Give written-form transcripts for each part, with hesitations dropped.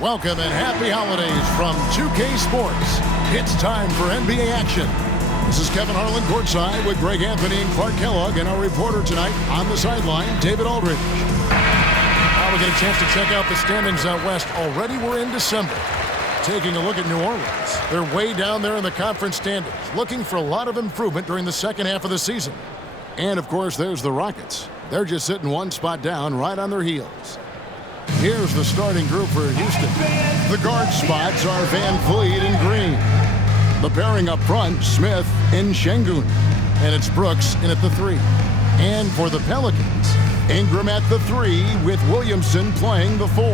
Welcome and happy holidays from 2K Sports. It's time for NBA action. This is Kevin Harlan courtside with Greg Anthony and Clark Kellogg, and our reporter tonight on the sideline, David Aldridge. Now we get a chance to check out the standings out west. Already we're in December. Taking a look at New Orleans. They're way down there in the conference standings, looking for a lot of improvement during the second half of the season. And, of course, there's the Rockets. They're just sitting one spot down right on their heels. Here's the starting group for Houston. The guard spots are Van Vliet and Green. The pairing up front, Smith and Şengün. And it's Brooks in at the 3. And for the Pelicans, Ingram at the 3 with Williamson playing the 4.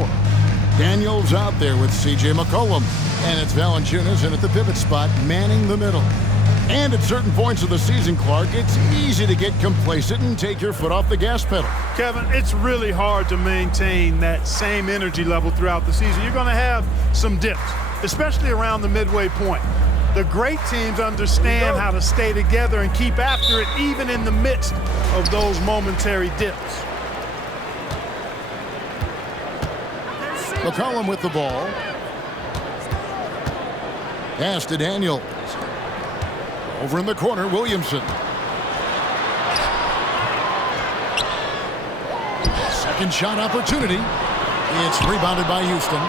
Daniels out there with C.J. McCollum. And it's Valanciunas in at the pivot spot, manning the middle. And at certain points of the season, Clark, it's easy to get complacent and take your foot off the gas pedal. Kevin, it's really hard to maintain that same energy level throughout the season. You're going to have some dips, especially around the midway point. The great teams understand how to stay together and keep after it even in the midst of those momentary dips. McCollum with the ball. Pass to Daniels. Over in the corner, Williamson. Second shot opportunity. It's rebounded by Houston.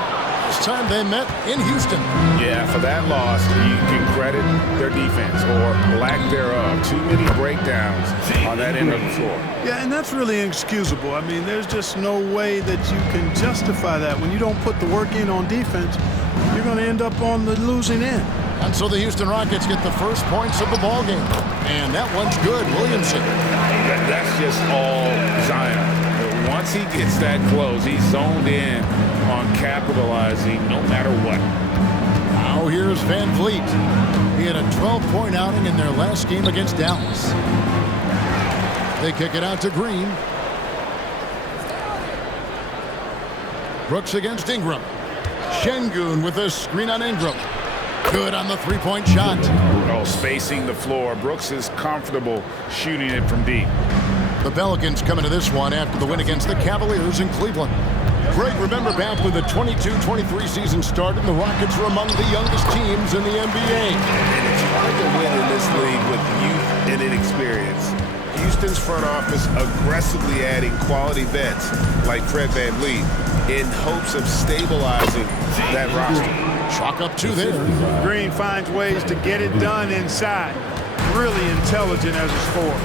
This time they met in Houston. Yeah, for that loss, you can credit their defense or lack thereof. Too many breakdowns on that end of the floor. Yeah, and that's really inexcusable. I mean, there's just no way that you can justify that. When you don't put the work in on defense, you're going to end up on the losing end. And so the Houston Rockets get the first points of the ballgame. And that one's good, Williamson. That's just all Zion. Once he gets that close, he's zoned in on capitalizing no matter what. Now here's Van Vliet. He had a 12-point outing in their last game against Dallas. They kick it out to Green. Brooks against Ingram. Şengün with a screen on Ingram. Good on the three-point shot. Oh, spacing the floor. Brooks is comfortable shooting it from deep. The Pelicans coming to this one after the win against the Cavaliers in Cleveland. Greg, remember back when the 22-23 season started, the Rockets were among the youngest teams in the NBA. And it's hard to win in this league with youth and inexperience. Houston's front office aggressively adding quality vets like Fred VanVleet in hopes of stabilizing that roster. Chalk up 2 there. Green finds ways to get it done inside. Really intelligent as a scorer.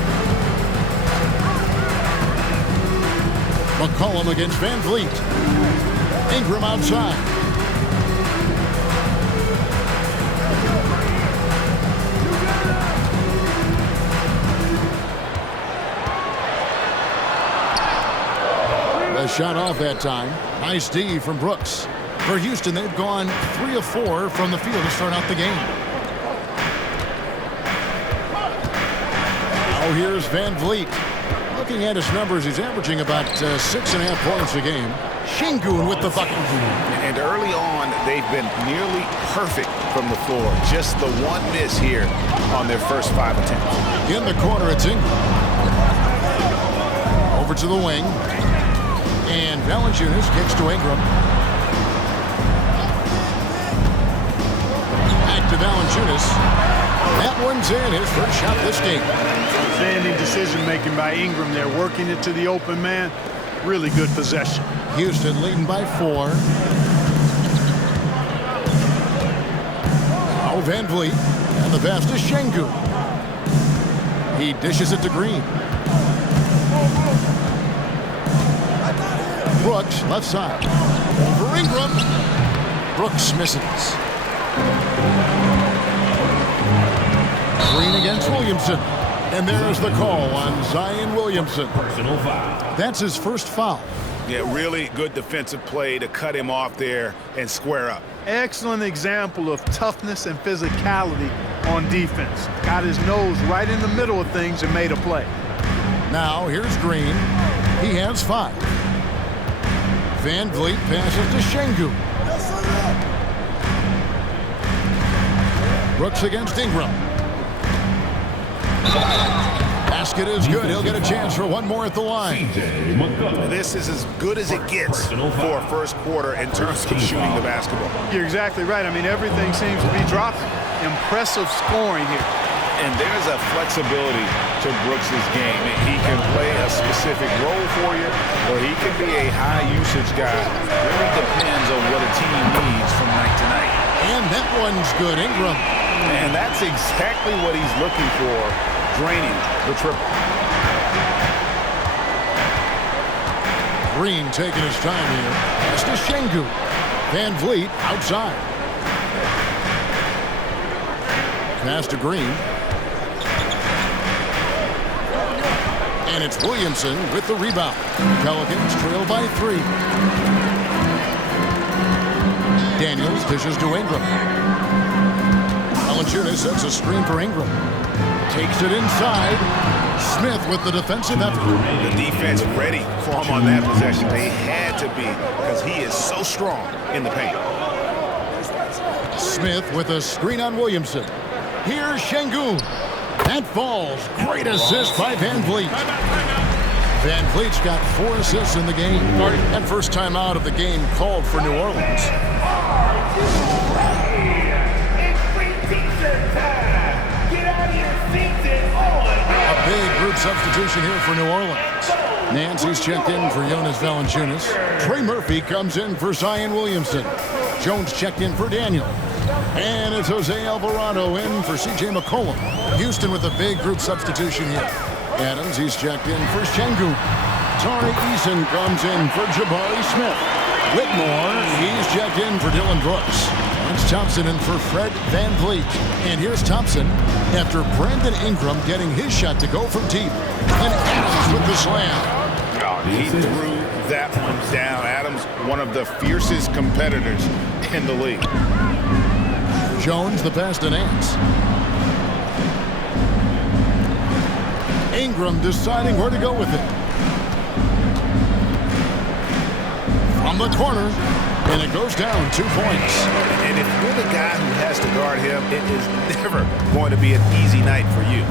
McCollum against Van Vliet. Ingram outside. The shot off that time. Nice D from Brooks. For Houston, they've gone 3 of 4 from the field to start out the game. Now here's Van Vliet. Looking at his numbers, he's averaging about 6.5 points a game. Şengün with the bucket. And early on, they've been nearly perfect from the floor. Just the one miss here on their first 5 attempts. In the corner, it's Ingram. Over to the wing. And Valanciunas kicks to Ingram. Back to Valanciunas. That one's in, his first shot this game. Outstanding decision-making by Ingram there, working it to the open man. Really good possession. Houston leading by 4. Now Van Vliet. And the pass to Şengün. He dishes it to Green. Brooks, left side. Over Ingram. Brooks misses. Green against Williamson. And there's the call on Zion Williamson. Personal foul. That's his first foul. Yeah, really good defensive play to cut him off there and square up. Excellent example of toughness and physicality on defense. Got his nose right in the middle of things and made a play. Now here's Green. He has 5. Van Vliet passes to Şengün. Brooks against Ingram. Pass basket is good. He'll get a chance for one more at the line. This is as good as it gets for a first quarter in terms of shooting the basketball. You're exactly right. I mean, everything seems to be dropping. Impressive scoring here. And there's a flexibility to Brooks' game. He can play a specific role for you, or he can be a high-usage guy. Really depends on what a team needs from night to night. And that one's good. Ingram. And that's exactly what he's looking for, draining the triple. Green taking his time here. Pass to Şengün. Van Vliet outside. Pass to Green. And it's Williamson with the rebound. Pelicans trail by 3. Daniels dishes to Ingram. Valanciunas sets a screen for Ingram. Takes it inside. Smith with the defensive effort. The defense ready for him on that possession. They had to be, because he is so strong in the paint. Smith with a screen on Williamson. Here's Şengün. That falls. Great assist by Van Vliet. Van Vliet's got 4 assists in the game. And first time out of the game called for New Orleans. A big group substitution here for New Orleans. Nancy's checked in for Jonas Valanciunas. Trey Murphy comes in for Zion Williamson. Jones checked in for Daniel. And it's Jose Alvarado in for C.J. McCollum. Houston with a big group substitution here. Adams, he's checked in for Şengün. Tari Eason comes in for Jabari Smith. Whitmore, he's checked in for Dylan Brooks. It's Thompson in for Fred Van Vliet. And here's Thompson after Brandon Ingram getting his shot to go from deep. And Adams with the slam. He threw that one down. Adams, one of the fiercest competitors in the league. Jones, the pass to Nance. Ingram deciding where to go with it. From the corner, and it goes down 2 points. And if you're the guy who has to guard him, it is never going to be an easy night for you.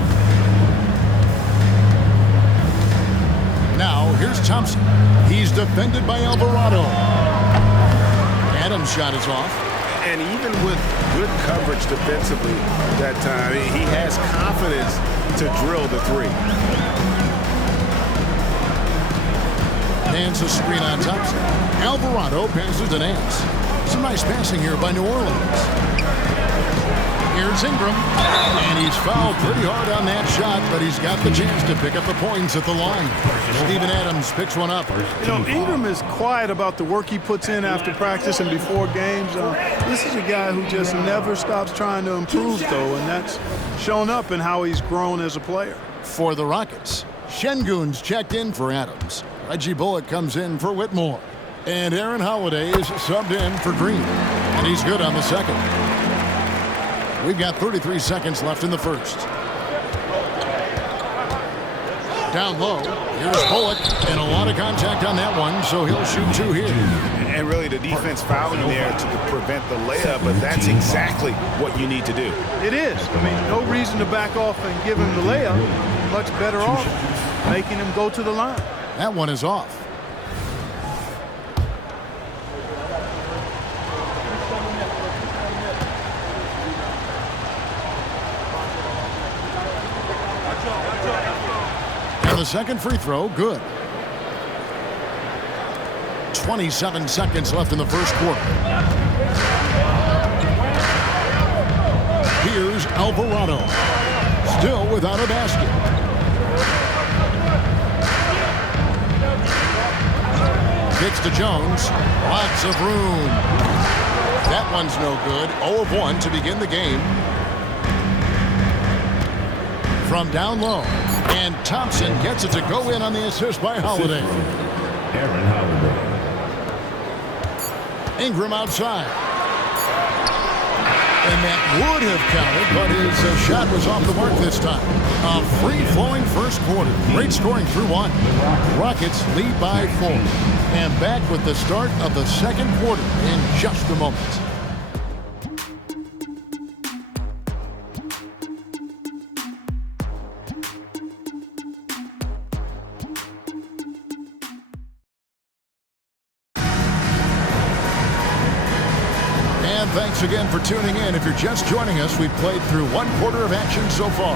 Now, here's Thompson. He's defended by Alvarado. Adams' shot is off. And even with good coverage defensively that time, he has confidence to drill the 3. Nance a screen on Thompson. Alvarado passes to Nance. Some nice passing here by New Orleans. Here's Ingram. And he's fouled pretty hard on that shot, but he's got the chance to pick up the points at the line. Steven Adams picks one up. You know, Ingram is quiet about the work he puts in after practice and before games. This is a guy who just never stops trying to improve, though, and that's shown up in how he's grown as a player. For the Rockets, Şengün's checked in for Adams. Reggie Bullock comes in for Whitmore. And Aaron Holiday is subbed in for Green. And he's good on the second. We've got 33 seconds left in the first. Down low, here's Bullock, and a lot of contact on that one, so he'll shoot 2 here. And really the defense fouling there to prevent the layup, but that's exactly what you need to do. It is. I mean, no reason to back off and give him the layup. Much better off making him go to the line. That one is off. The second free throw, good. 27 seconds left in the first quarter. Here's Alvarado. Still without a basket. Kicks to Jones. Lots of room. That one's no good. 0 of 1 to begin the game. From down low. And Thompson gets it to go in on the assist by Holiday. Aaron Holiday. Ingram outside. And that would have counted, but his shot was off the mark this time. A free-flowing first quarter. Great scoring through 1. Rockets lead by 4. And back with the start of the second quarter in just a moment. And thanks again for tuning in. If you're just joining us, we've played through one quarter of action so far.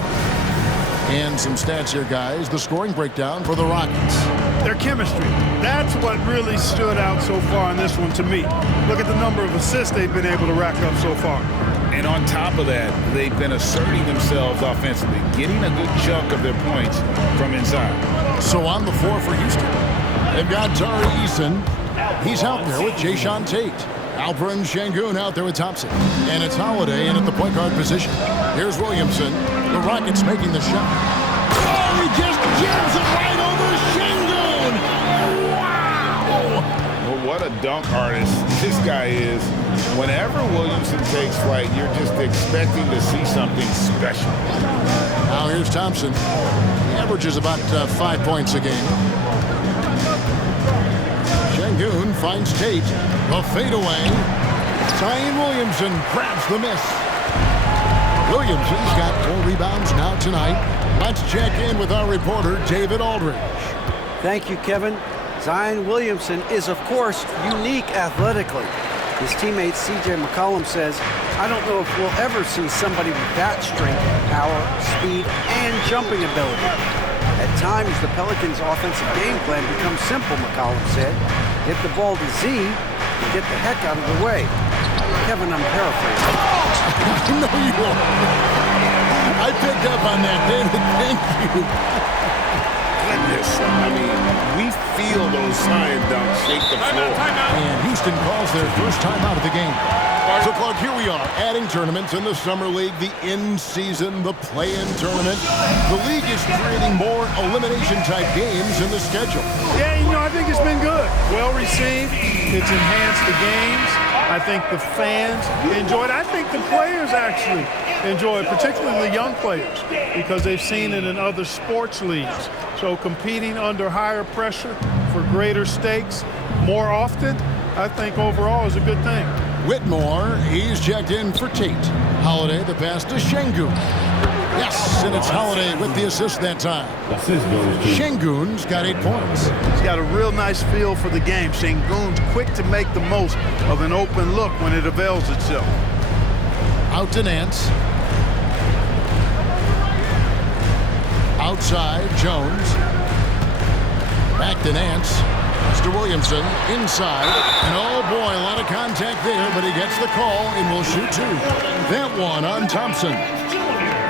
And some stats here, guys. The scoring breakdown for the Rockets. Their chemistry. That's what really stood out so far in this one to me. Look at the number of assists they've been able to rack up so far. And on top of that, they've been asserting themselves offensively, getting a good chunk of their points from inside. So on the floor for Houston, they've got Tari Eason. He's out there with Jayshawn Tate. Alperen Şengün out there with Thompson. And it's Holiday in at the point guard position. Here's Williamson. The Rockets making the shot. Oh, he just jams it right over Şengün. Wow! Well, what a dunk artist this guy is. Whenever Williamson takes flight, you're just expecting to see something special. Now here's Thompson. He averages about 5 points a game. Şengün finds Tate. The fadeaway. Zion Williamson grabs the miss. Williamson's got 4 rebounds now tonight. Let's check in with our reporter, David Aldridge. Thank you, Kevin. Zion Williamson is, of course, unique athletically. His teammate C.J. McCollum says, I don't know if we'll ever see somebody with that strength, power, speed, and jumping ability. At times, the Pelicans' offensive game plan becomes simple, McCollum said. Get the ball to Z and get the heck out of the way. Kevin, I'm paraphrasing. I know you are. I picked up on that, David. Thank you. Goodness, I mean, we feel those Zion dunks shake the floor. And Houston calls their first timeout of the game. So, Clark, here we are, adding tournaments in the Summer League, the in-season, the play-in tournament. The league is creating more elimination-type games in the schedule. Yeah, I think it's been good. Well received. It's enhanced the games. I think the fans enjoy it. I think the players actually enjoy it, particularly the young players, because they've seen it in other sports leagues. So competing under higher pressure for greater stakes more often, I think overall is a good thing. Whitmore, he's checked in for Tate. Holiday, the pass to Şengün. Yes, and it's Holiday with the assist that time. Assist goes to Şengün's got 8 points. He's got a real nice feel for the game. Şengün's quick to make the most of an open look when it avails itself. Out to Nance. Outside, Jones. Back to Nance. To Williamson, inside, and oh boy, a lot of contact there, but he gets the call and will shoot 2. That one on Thompson.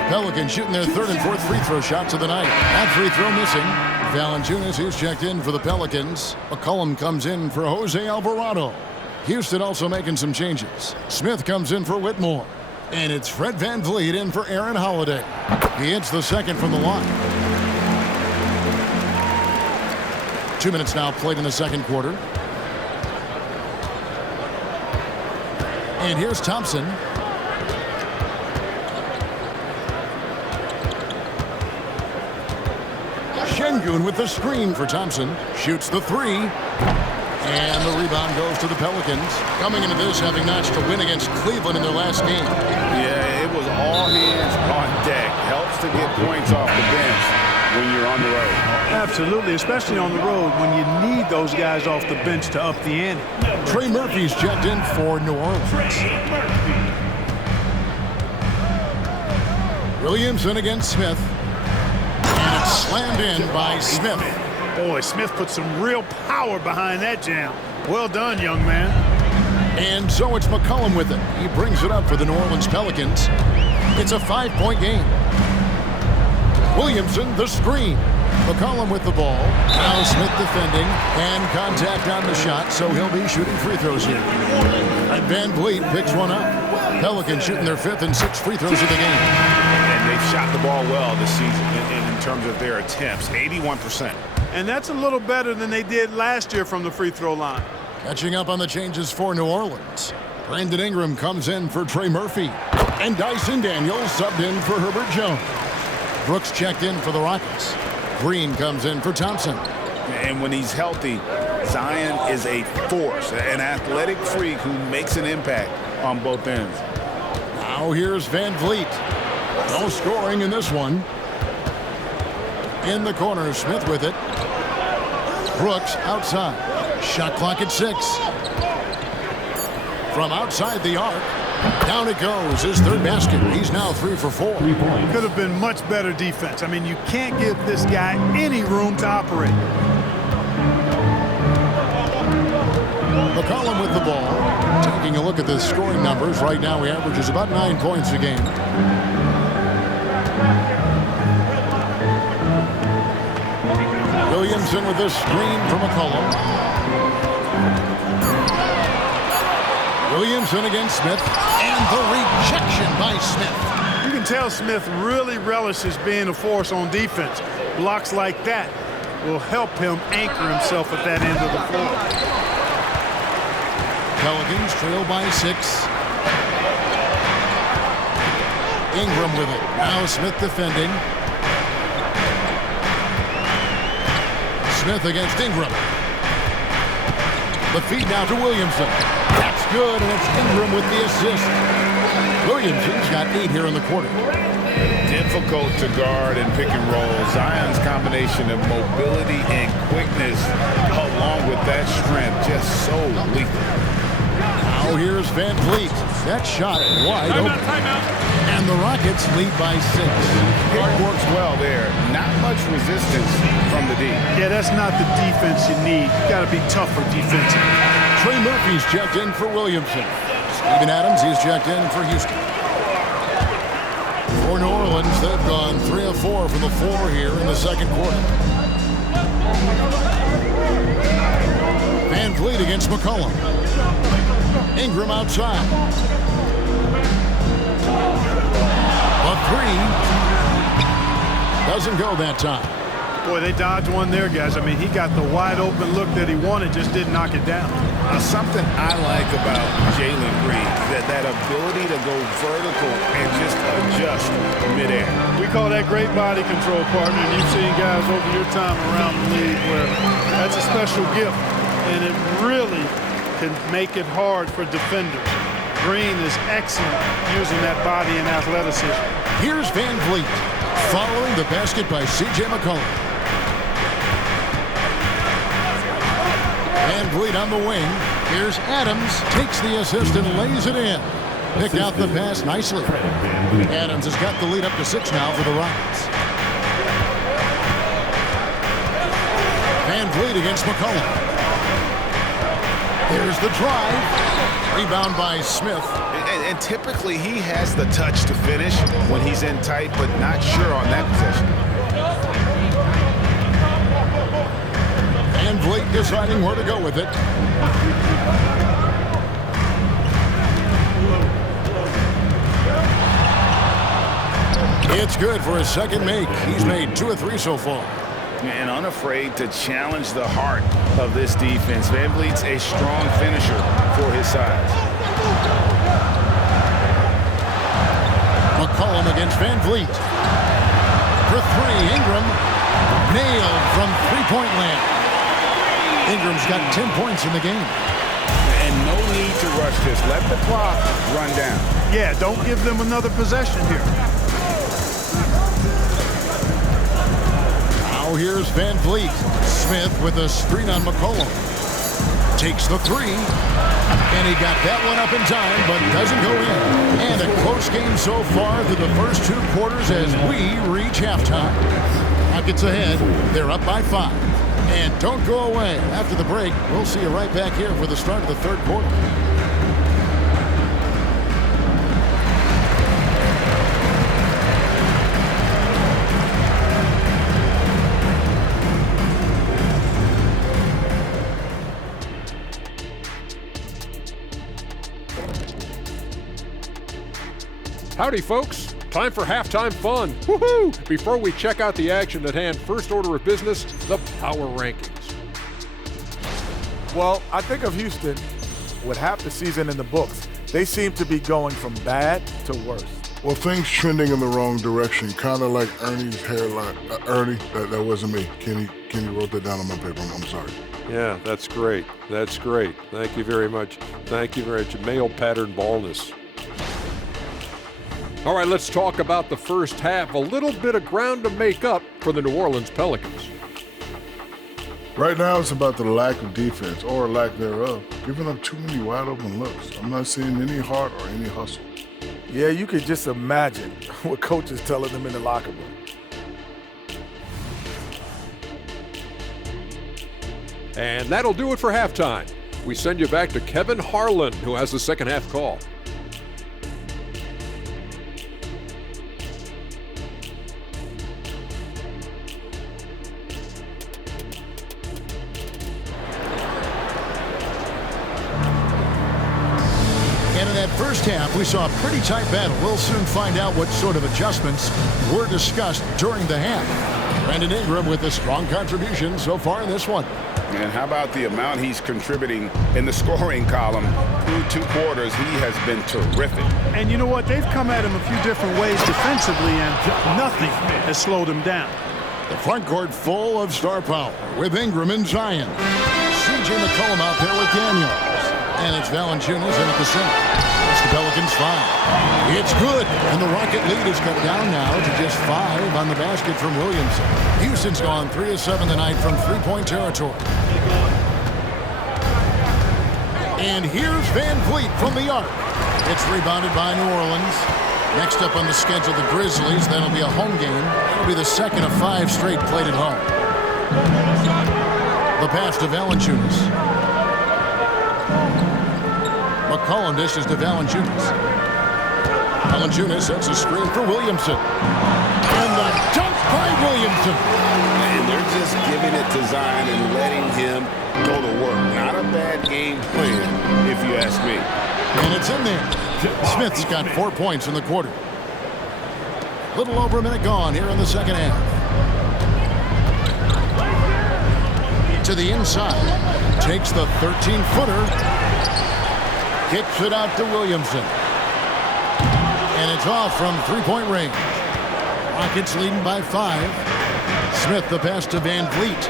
Pelicans shooting their 3rd and 4th free throw shots of the night. That free throw missing. Valanciunas, who's checked in for the Pelicans. McCollum comes in for Jose Alvarado. Houston also making some changes. Smith comes in for Whitmore. And it's Fred VanVleet in for Aaron Holiday. He hits the second from the line. 2 minutes now played in the second quarter. And here's Thompson. Şengün with the screen for Thompson. Shoots the 3. And the rebound goes to the Pelicans. Coming into this, having notched a win against Cleveland in their last game. Yeah, it was all hands on deck. Helps to get points off the bench when you're on the road. Absolutely, especially on the road when you need those guys off the bench to up the ante. Trey Murphy's checked in for New Orleans. Williamson against Smith. And it's slammed in by Smith. Boy, Smith put some real power behind that jam. Well done, young man. And so it's McCollum with it. He brings it up for the New Orleans Pelicans. It's a 5-point game. Williamson, the screen. McCollum with the ball. Now Smith defending. And contact on the shot, so he'll be shooting free throws here. And VanVleet picks one up. Pelicans shooting their 5th and 6th free throws of the game. And they've shot the ball well this season in terms of their attempts, 81%. And that's a little better than they did last year from the free throw line. Catching up on the changes for New Orleans. Brandon Ingram comes in for Trey Murphy. And Dyson Daniels subbed in for Herbert Jones. Brooks checked in for the Rockets. Green comes in for Thompson. And when he's healthy, Zion is a force, an athletic freak who makes an impact on both ends. Now here's VanVleet. No scoring in this one. In the corner, Smith with it. Brooks outside. Shot clock at 6. from outside the arc. Down it goes, his third basket. He's now 3 for 4. 3 points. Could have been much better defense. I mean, you can't give this guy any room to operate. McCollum with the ball. Taking a look at the scoring numbers. Right now he averages about 9 points a game. Williamson with this screen from McCollum. Williamson against Smith. And the rejection by Smith. You can tell Smith really relishes being a force on defense. Blocks like that will help him anchor himself at that end of the floor. Pelicans trail by 6. Ingram with it. Now Smith defending. Smith against Ingram. The feed now to Williamson. That's good, and it's Ingram with the assist. Williamson's got 8 here in the quarter. Difficult to guard and pick and roll. Zion's combination of mobility and quickness along with that strength just so lethal. Now here's Van Vliet. That shot wide open. And the Rockets lead by 6. It works well there. Not much resistance from the D. Yeah, that's not the defense you need. You got to be tougher defensively. Trey Murphy's checked in for Williamson. Steven Adams, he's checked in for Houston. For New Orleans, they've gone 3 of 4 from the floor here in the second quarter. Van Vliet against McCollum. Ingram outside. A 3 doesn't go that time. Boy, they dodged one there, guys. I mean, he got the wide open look that he wanted, just didn't knock it down. Something I like about Jalen Green is that ability to go vertical and just adjust midair. We call that great body control, partner, and you've seen guys over your time around the league where that's a special gift, and it really can make it hard for defenders. Green is excellent using that body and athleticism. Here's Van Vliet following the basket by C.J. McCollum. Van Vliet on the wing. Here's Adams, takes the assist and lays it in. Picked out the pass nicely. Adams has got the lead up to 6 now for the Rockets. Van Vliet against McCollum. Here's the drive. Rebound by Smith. And typically he has the touch to finish when he's in tight, but not sure on that possession. Van Vliet deciding where to go with it. It's good for his second make. He's made 2 of 3 so far. And unafraid to challenge the heart of this defense. Van Vliet's a strong finisher for his size. McCollum against Van Vliet. For 3, Ingram nailed from three-point land. Ingram's got 10 points in the game. And no need to rush this. Let the clock run down. Yeah, don't give them another possession here. Now here's Van Vliet. Smith with a screen on McCollum. Takes the 3. And he got that one up in time, but doesn't go in. And a close game so far through the first 2 quarters as we reach halftime. Rockets ahead. They're up by 5. And don't go away. After the break, we'll see you right back here for the start of the third quarter. Howdy, folks. Time for halftime fun. Woohoo! Before we check out the action at hand, first order of business, the power rankings. Well, I think of Houston with half the season in the books. They seem to be going from bad to worse. Well, things trending in the wrong direction, kind of like Ernie's hairline. Ernie, that wasn't me. Kenny wrote that down on my paper. I'm sorry. Yeah, that's great. That's great. Thank you very much. Thank you very much. Male pattern baldness. All right, let's talk about the first half. A little bit of ground to make up for the New Orleans Pelicans. Right now, it's about the lack of defense, or lack thereof. Giving up too many wide open looks. I'm not seeing any heart or any hustle. Yeah, you could just imagine what coach is telling them in the locker room. And that'll do it for halftime. We send you back to Kevin Harlan, who has the second half call. And in that first half, we saw a pretty tight battle. We'll soon find out what sort of adjustments were discussed during the half. Brandon Ingram with a strong contribution so far in this one. And how about the amount he's contributing in the scoring column? Through 2 quarters, he has been terrific. And you know what? They've come at him a few different ways defensively, and nothing has slowed him down. The front court full of star power with Ingram and Zion. C.J. McCollum out there with Daniels. And it's Valanciunas in at the center. It's the Pelicans 5. It's good. And the Rocket lead is cut down now to just 5 on the basket from Williamson. Houston's gone 3 of 7 tonight from three-point territory. And here's Van Vliet from the arc. It's rebounded by New Orleans. Next up on the schedule, the Grizzlies. That'll be a home game. It'll be the second of 5 straight played at home. The pass to Valanciunas. McCollum dishes to Valanciunas. Valanciunas sets a screen for Williamson. And the dunk by Williamson. And they're just giving it to Zion and letting him go to work. Not a bad game plan, if you ask me. And it's in there. Smith's got 4 points in the quarter. Little over a minute gone here in the second half. To the inside. Takes the 13-footer. Kicks it out to Williamson. And it's off from three-point range. Rockets leading by 5. Smith the pass to Van Vliet.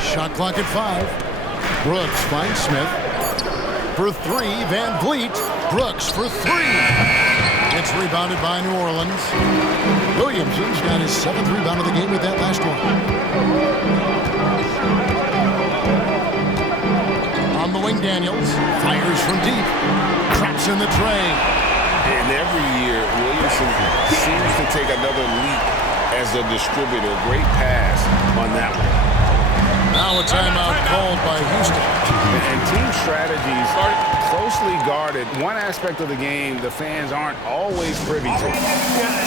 Shot clock at 5. Brooks finds Smith. For 3, Van Vliet. Brooks for 3. It's rebounded by New Orleans. Williamson's got his 7th rebound of the game with that last one. On the wing, Daniels fires from deep. Traps in the tray. And every year, Williamson seems to take another leap as a distributor. Great pass on that one. Now a timeout called by Houston. And team strategies are closely guarded. One aspect of the game the fans aren't always privy to.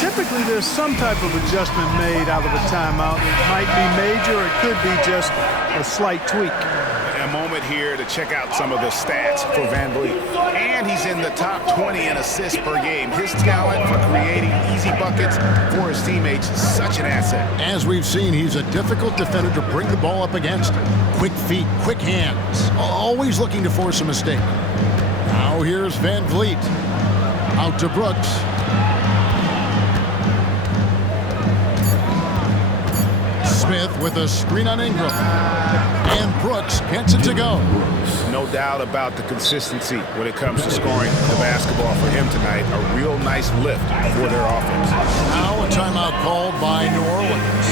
Typically, there's some type of adjustment made out of a timeout. It might be major, it could be just a slight tweak. A moment here to check out some of the stats for Van Vliet. And he's in the top 20 in assists per game. His talent for creating easy buckets for his teammates is such an asset. As we've seen, he's a difficult defender to bring the ball up against. Quick feet, quick hands, always looking to force a mistake. Now here's Van Vliet. Out to Brooks. Smith with a screen on Ingram. And Brooks gets it to go. No doubt about the consistency when it comes to scoring the basketball for him tonight. A real nice lift for their offense. Now a timeout called by New Orleans.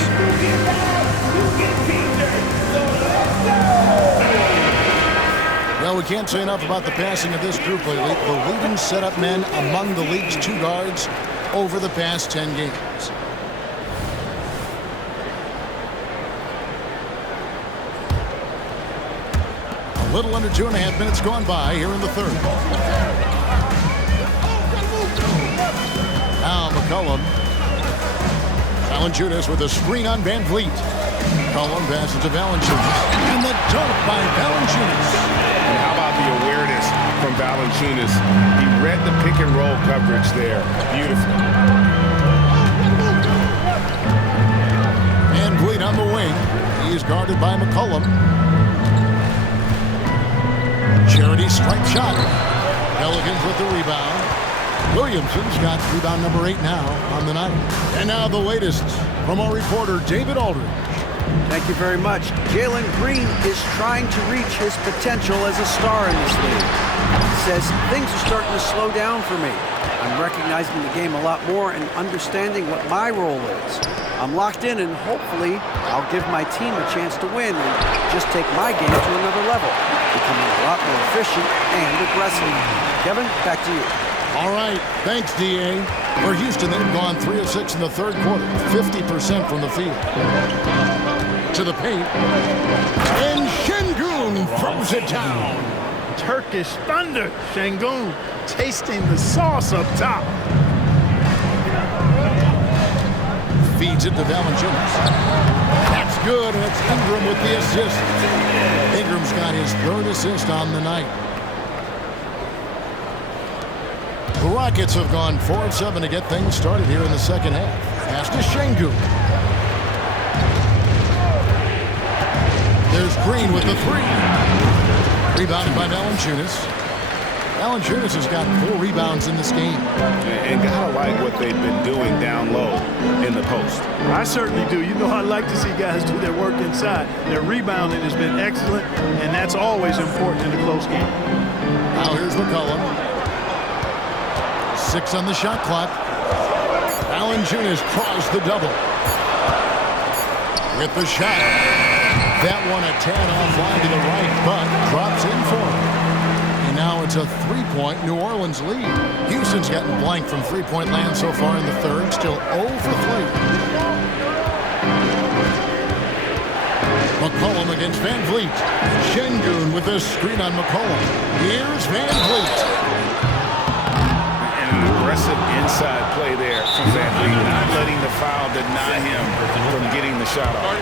Well, we can't say enough about the passing of this group lately. The leading setup men among the league's 2 guards over the past 10 games. A little under 2.5 minutes gone by here in the third. Now McCollum. Valanciunas with a screen on Van Vliet. McCollum passes to Valanciunas. And the dunk by Valanciunas. And how about the awareness from Valanciunas? He read the pick and roll coverage there. Beautiful. Van Vliet on the wing. He's guarded by McCollum. Charity strike shot. Pelicans with the rebound. Williamson's got rebound number 8 now on the night. And now the latest from our reporter, David Aldridge. Thank you very much. Jalen Green is trying to reach his potential as a star in this league. He says things are starting to slow down for me. I'm recognizing the game a lot more and understanding what my role is. I'm locked in, and hopefully I'll give my team a chance to win and just take my game to another level, becoming a lot more efficient and aggressive. Kevin, back to you. All right, thanks, D.A. For Houston, they've gone 3 of 6 in the third quarter, 50% from the field. To the paint, and Şengün throws it down. Turkish thunder. Şengün tasting the sauce up top. Feeds it to Valanciunas. That's good, and it's Ingram with the assist. Ingram's got his third assist on the night. The Rockets have gone 4 of 7 to get things started here in the second half. Pass to Şengün. There's Green with the 3. Rebounded by Valanciunas. Valanciunas has got 4 rebounds in this game. And gotta like what they've been doing down low in the post. I certainly do. You know, I like to see guys do their work inside. Their rebounding has been excellent, and that's always important in a close game. Now here's McCollum. 6 on the shot clock. Valanciunas tries the double. With the shot. That one a tad offline to the right, but drops in for him. And now it's a 3-point New Orleans lead. Houston's gotten blank from 3-point land so far in the third, still 0 for 3. McCollum against Van Vliet. Şengün with a screen on McCollum. Here's Van Vliet. And an aggressive inside play there from Van Vliet, not letting the foul deny him from getting the shot off.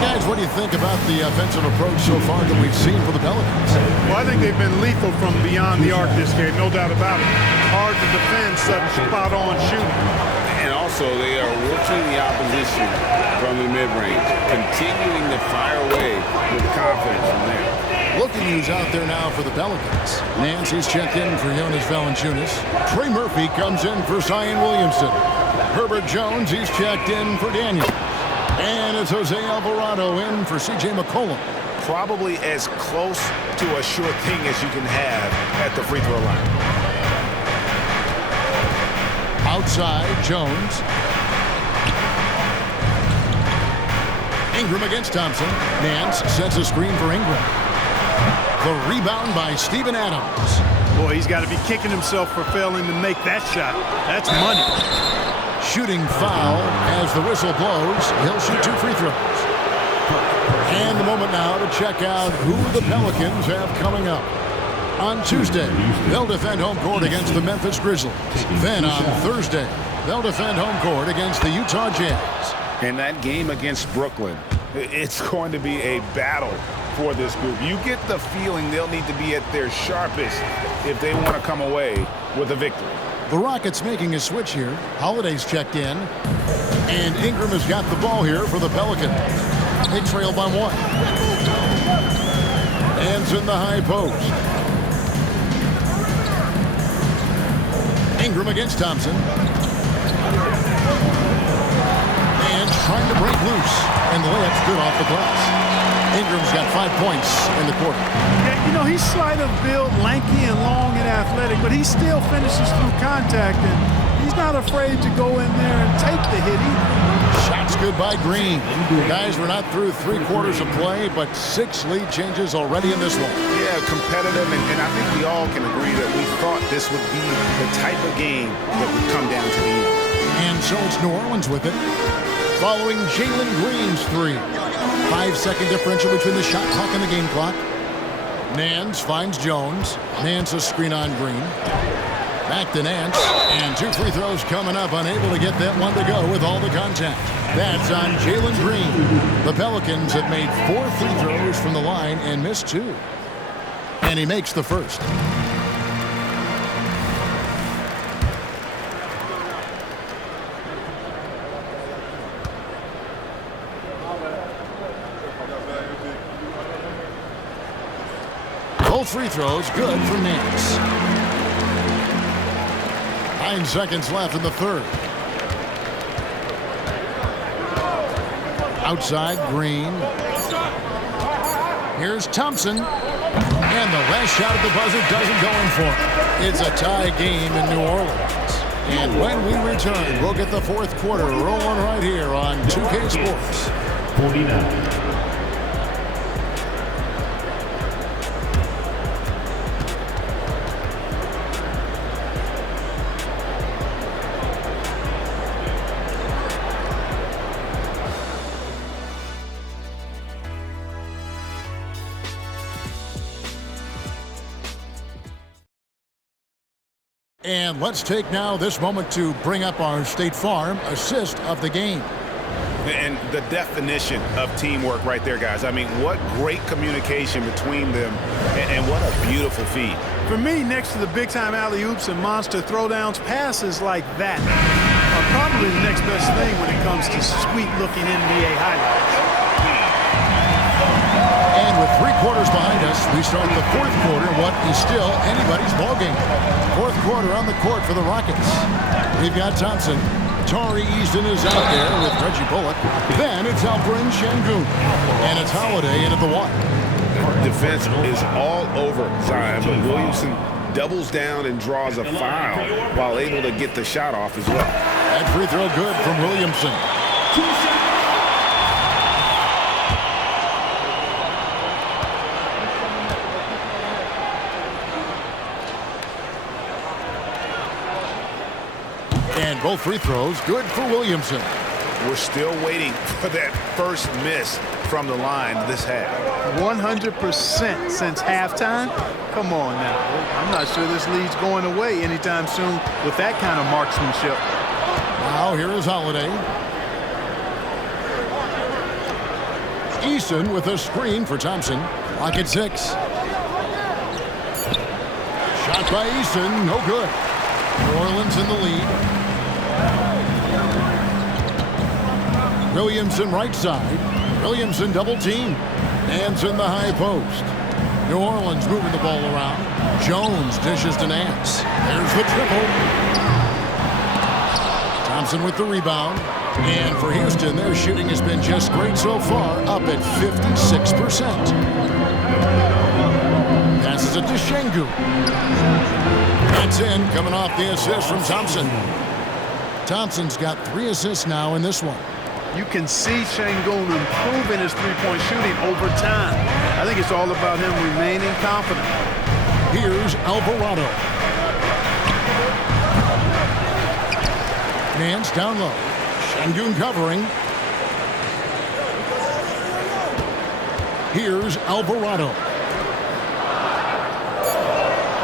Guys, what do you think about the offensive approach so far that we've seen for the Pelicans? Well, I think they've been lethal from beyond the arc this game, no doubt about it. Hard to defend such spot-on shooting. And also, they are working the opposition from the mid-range, continuing to fire away with confidence from there. Looking who's out there now for the Pelicans. Nancy's checked in for Jonas Valanciunas. Trey Murphy comes in for Zion Williamson. Herbert Jones, he's checked in for Daniel. And it's Jose Alvarado in for C.J. McCollum. Probably as close to a sure thing as you can have at the free throw line. Outside, Jones. Ingram against Thompson. Nance sets a screen for Ingram. The rebound by Steven Adams. Boy, he's got to be kicking himself for failing to make that shot. That's money. Shooting foul as the whistle blows. He'll shoot 2 free throws. And the moment now to check out who the Pelicans have coming up. On Tuesday, they'll defend home court against the Memphis Grizzlies. Then on Thursday, they'll defend home court against the Utah Jazz. And that game against Brooklyn, it's going to be a battle for this group. You get the feeling they'll need to be at their sharpest if they want to come away with a victory. The Rockets making a switch here. Holiday's checked in. And Ingram has got the ball here for the Pelicans. They trail by 1. Hands in the high post. Ingram against Thompson. And trying to break loose. And the layup's good off the glass. Ingram's got 5 points in the quarter. Yeah, you know, he's slight of build, lanky and long and athletic, but he still finishes through contact, and he's not afraid to go in there and take the hit either. Shots good by Green. Guys, we're not through 3 quarters of play, but 6 lead changes already in this one. Yeah, competitive, and I think we all can agree that we thought this would be the type of game that would come down to the end. And so it's New Orleans with it. Following Jalen Green's 3. 5-second differential between the shot clock and the game clock. Nance finds Jones. Nance a screen on Green. Back to Nance. And 2 free throws coming up. Unable to get that one to go with all the contact. That's on Jalen Green. The Pelicans have made 4 free throws from the line and missed 2. And he makes the first. Both free throws good for Nance. 9 seconds left in the third. Outside, Green. Here's Thompson. And the last shot at the buzzer doesn't go in for him. It's a tie game in New Orleans. And when we return, we'll get the fourth quarter rolling right here on 2K Sports. 49. And let's take now this moment to bring up our State Farm assist of the game. And the definition of teamwork right there, guys. I mean, what great communication between them, and what a beautiful feed. For me, next to the big-time alley-oops and monster throwdowns, passes like that are probably the next best thing when it comes to sweet-looking NBA highlights. And with 3 quarters behind us, we start the fourth quarter, what is still anybody's ballgame. Fourth quarter on the court for the Rockets. We've got Thompson. Tari Easton is out there with Reggie Bullock. Then it's Alperen Sengun. And it's Holiday in at the one. Defense is all over Zion, but Williamson doubles down and draws a foul while able to get the shot off as well. That free throw good from Williamson. And both free throws good for Williamson. We're still waiting for that first miss from the line this half. 100% since halftime? Come on now. I'm not sure this lead's going away anytime soon with that kind of marksmanship. Now here is Holiday. Easton with a screen for Thompson. Clock at 6. Shot by Easton, no good. New Orleans in the lead. Williamson right side. Williamson double team. Nance in the high post. New Orleans moving the ball around. Jones dishes to Nance. There's the triple. Thompson with the rebound. And for Houston, their shooting has been just great so far, up at 56%. Passes it to Sengun. That's in, coming off the assist from Thompson. Thompson's got 3 assists now in this one. You can see Sengun improving his three-point shooting over time. I think it's all about him remaining confident. Here's Alvarado. Nance down low. Sengun covering. Here's Alvarado.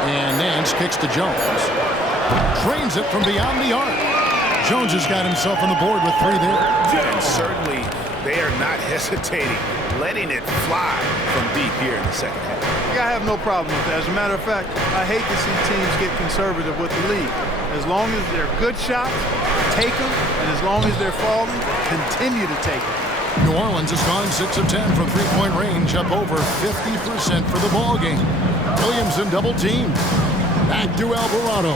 And Nance kicks to Jones. Trains it from beyond the arc. Jones has got himself on the board with 3 there. And certainly they are not hesitating, letting it fly from deep here in the second half. Yeah, I have no problem with that. As a matter of fact, I hate to see teams get conservative with the lead. As long as they're good shots, take them, and as long as they're falling, continue to take them. New Orleans has gone 6 of 10 from three-point range, up over 50% for the ball game. Williamson double team. Back to Alvarado.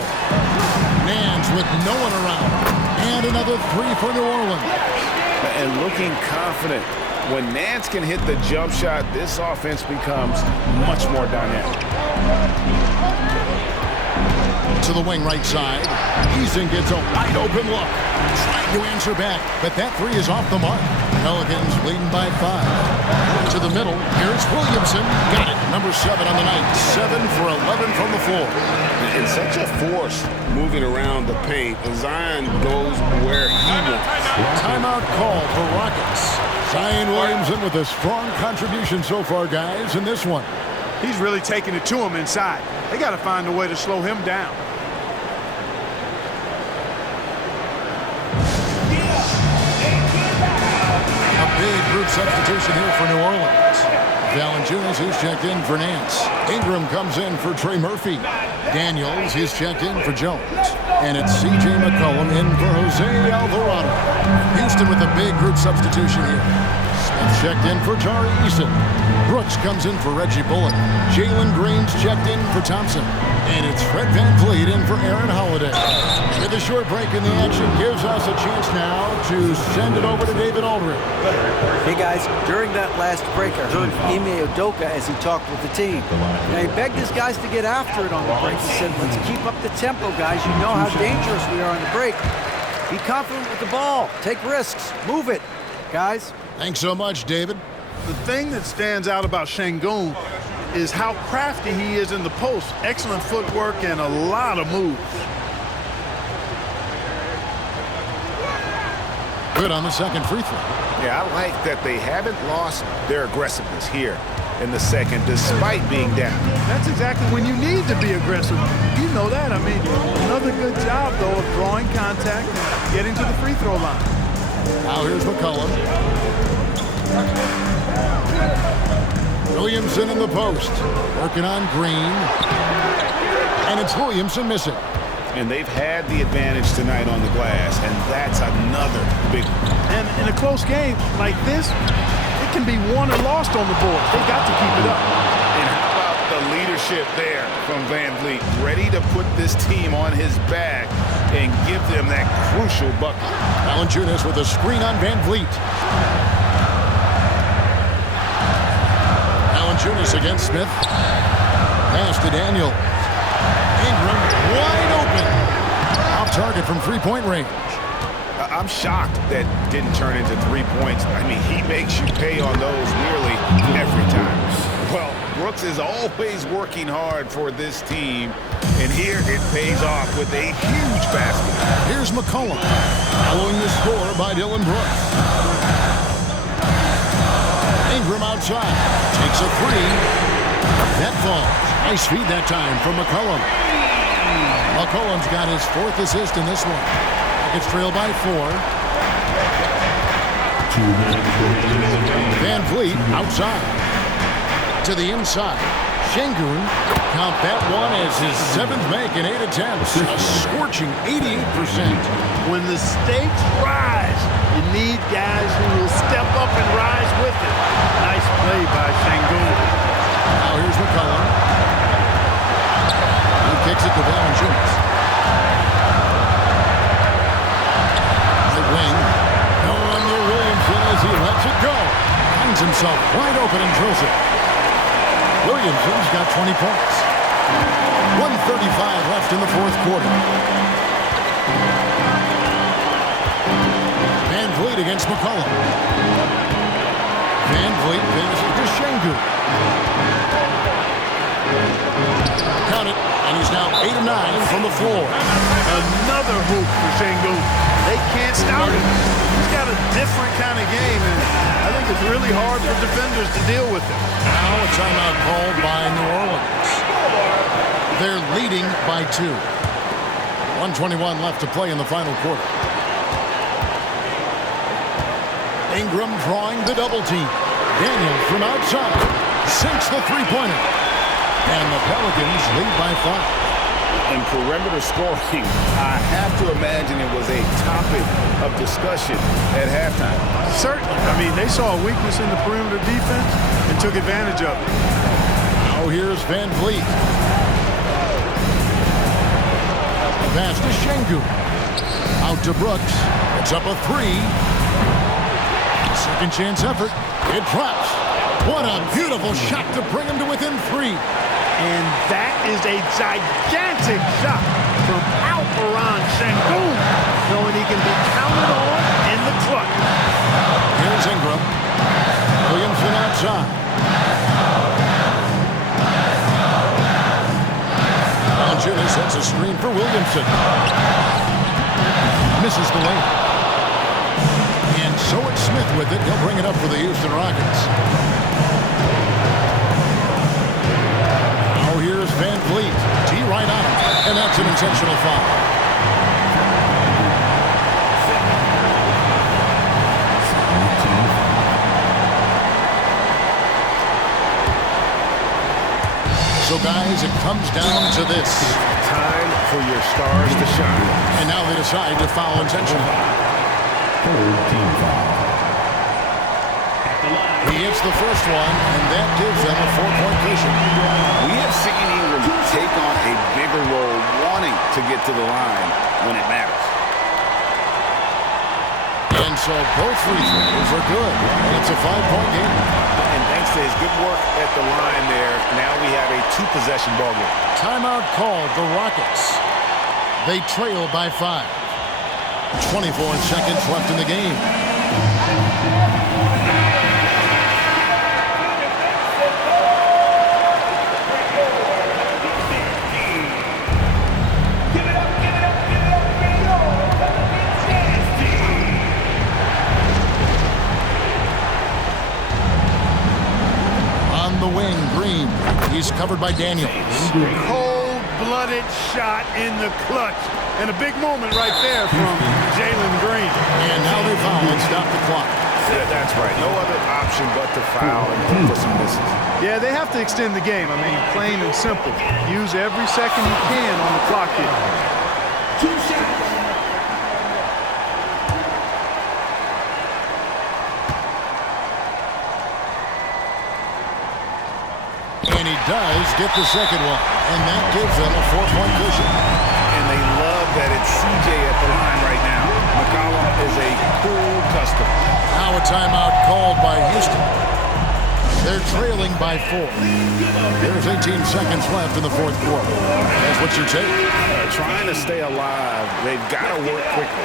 Nance with no one around. And another 3 for New Orleans. And looking confident. When Nance can hit the jump shot, this offense becomes much more dynamic. To the wing right side. Easton gets a wide open look. Trying to answer back, but that 3 is off the mark. Pelicans leading by 5. To the middle, here's Williamson. Got it, number 7 on the night. 7 for 11 from the floor. And such a force moving around the paint. Zion goes where he wants. Timeout call for Rockets. Zion Williamson with a strong contribution so far, guys, in this one. He's really taking it to him inside. They got to find a way to slow him down. A big group substitution here for New Orleans. Valanciunas, who's checked in for Nance. Ingram comes in for Trey Murphy. Daniels, he's checked in for Jones. And it's C.J. McCollum in for Jose Alvarado. Houston with a big group substitution here. Smith checked in for Tari Easton. Brooks comes in for Reggie Bullock. Jalen Green's checked in for Thompson. And it's Fred VanVleet in for Aaron Holiday. With the short break in the action gives us a chance now to send it over to David Aldridge. Hey guys, during that last break, I heard Ime Udoka as he talked with the team. Now he begged his guys to get after it on the break. He said, let's keep up the tempo, guys. You know how dangerous we are on the break. Be confident with the ball. Take risks. Move it, guys. Thanks so much, David. The thing that stands out about Şengün is how crafty he is in the post. Excellent footwork and a lot of moves. Good on the second free throw. Yeah, I like that they haven't lost their aggressiveness here in the second, despite being down. That's exactly when you need to be aggressive. You know that. I mean, another good job, though, of drawing contact and getting to the free throw line. Now here's McCollum. Williamson in the post. Working on Green. And it's Williamson missing. And they've had the advantage tonight on the glass, and that's another big one. And in a close game like this, it can be won or lost on the board. They've got to keep it up. And how about the leadership there from Van Vliet, ready to put this team on his back and give them that crucial bucket. Valanciunas with a screen on Van Vliet. Valanciunas against Smith. Pass to Daniel. Ingram wide open. Off target from three-point range. I'm shocked that didn't turn into 3 points. I mean, he makes you pay on those nearly every time. Well, Brooks is always working hard for this team, and here it pays off with a huge basket. Here's McCollum, following the score by Dylan Brooks. Ingram outside, takes a three. That falls. Nice feed that time from McCollum. McCollum's got his fourth assist in this one. It's trailed by 4. Van Vliet outside. To the inside. Şengün, count that one as his 7th make in 8 attempts. A scorching 88%. When the stakes rise, you need guys who will step up and rise with it. Nice play by Şengün. Now here's McCollum. He kicks it to Valanciunas. Wing. No one near Williamson as he lets it go. Finds himself wide open and drills it. Williamson's got 20 points. 1:35 left in the fourth quarter. Van Vliet against McCollum. Van Vliet passes to Şengün. Count it, and he's now 8 of 9 from the floor. Another hoop for Şengün. They can't stop him. He's got a different kind of game, and I think it's really hard for defenders to deal with him. Now a timeout called by New Orleans. They're leading by 2. 1:21 left to play in the final quarter. Ingram drawing the double team. Daniel from outside sinks the three-pointer. And the Pelicans lead by 5. And perimeter scoring, I have to imagine it was a topic of discussion at halftime. Certainly. I mean, they saw a weakness in the perimeter defense and took advantage of it. Now here's Van Vliet. The pass to Şengün. Out to Brooks. It's up a 3. Second chance effort. It drops. What a beautiful shot to bring him to within 3. And that is a gigantic shot from Alperen Şengün, knowing he can be counted on in the clutch. Here's Ingram. Williamson outside. Valanciunas sets a screen for Williamson. Misses the lane. And so it's Smith with it. He'll bring it up for the Houston Rockets. Here's Van Vliet. T right on him. And that's an intentional foul. So, guys, it comes down to this. Time for your stars to shine. And now they decide to foul intentionally. Third team foul. He hits the first one, and that gives them a 4-point cushion. We have seen Ingram take on a bigger role, wanting to get to the line when it matters. And so both free throws are good. And it's a 5-point game. And thanks to his good work at the line there, now we have a 2-possession ball game. Timeout called, the Rockets. They trail by 5. 24 seconds left in the game. On the wing, Green. He's covered by Daniels. Cold-blooded shot in the clutch. And a big moment right there from Jalen Green. And now they foul and stop the clock. Yeah, that's right. No other option but to foul and for some misses. Yeah, they have to extend the game. I mean, plain and simple. Use every second you can on the clock here. 2 shots. And he does get the second one. And that gives them a 4-point cushion. And they love that it's CJ at the line right now. McCollum is a cool customer. Now a timeout called by Houston. They're trailing by 4. There's 18 seconds left in the fourth quarter. That's what you take. Trying to stay alive. They've got to work quickly.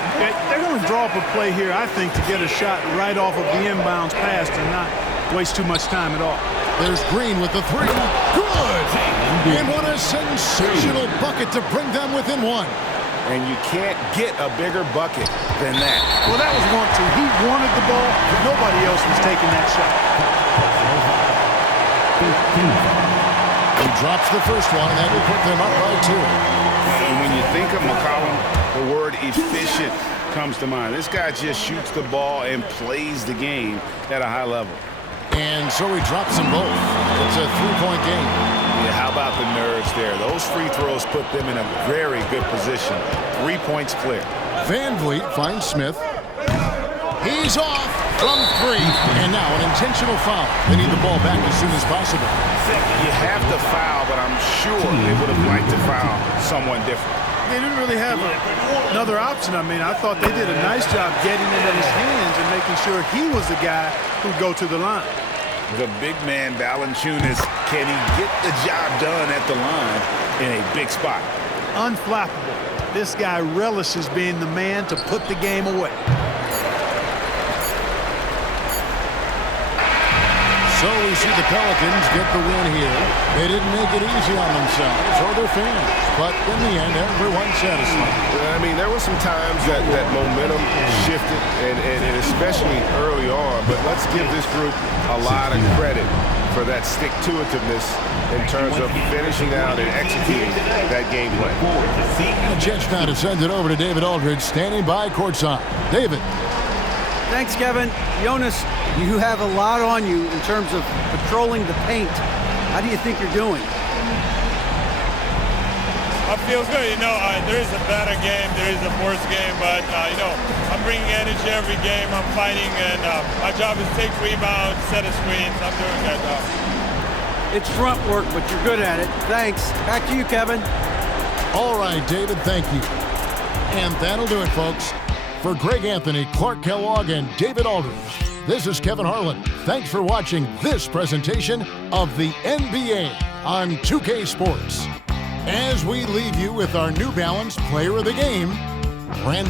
They're going to draw up a play here, I think, to get a shot right off of the inbounds pass and not waste too much time at all. There's Green with the 3. Good! And what a sensational bucket to bring them within 1. And you can't get a bigger bucket than that. Well, that was want to. He wanted the ball, but nobody else was taking that shot. He drops the first one, and that will put them up by 2. And when you think of McCollum, the word efficient comes to mind. This guy just shoots the ball and plays the game at a high level. And so he drops them both. It's a 3-point game. Yeah, how about the nerves there? Those free throws put them in a very good position. 3 points clear. Van Vliet finds Smith. He's off from 3. And now an intentional foul. They need the ball back as soon as possible. You have to foul, but I'm sure they would have liked to foul someone different. They didn't really have another option. I mean, I thought they did a nice job getting it in his hands and making sure he was the guy who'd go to the line. The big man, Valanciunas, can he get the job done at the line in a big spot? Unflappable. This guy relishes being the man to put the game away. So we see the Pelicans get the win here. They didn't make it easy on themselves or their fans, but in the end, everyone's satisfied. I mean, there were some times that momentum shifted, and especially early on, but let's give this group a lot of credit for that stick-to-itiveness in terms of finishing out and executing that game plan. The Jets now to send it over to David Aldridge, standing by courtside. David. Thanks, Kevin. Jonas, you have a lot on you in terms of patrolling the paint. How do you think you're doing? I feel good. There is a better game, there is a worse game, but, I'm bringing energy every game. I'm fighting, and my job is to take rebounds, set a screens. I'm doing that job. It's front work, but you're good at it. Thanks. Back to you, Kevin. All right, David, thank you. And that'll do it, folks. For Greg Anthony, Clark Kellogg, and David Aldridge, this is Kevin Harlan. Thanks for watching this presentation of the NBA on 2K Sports. As we leave you with our New Balance Player of the Game, Brandon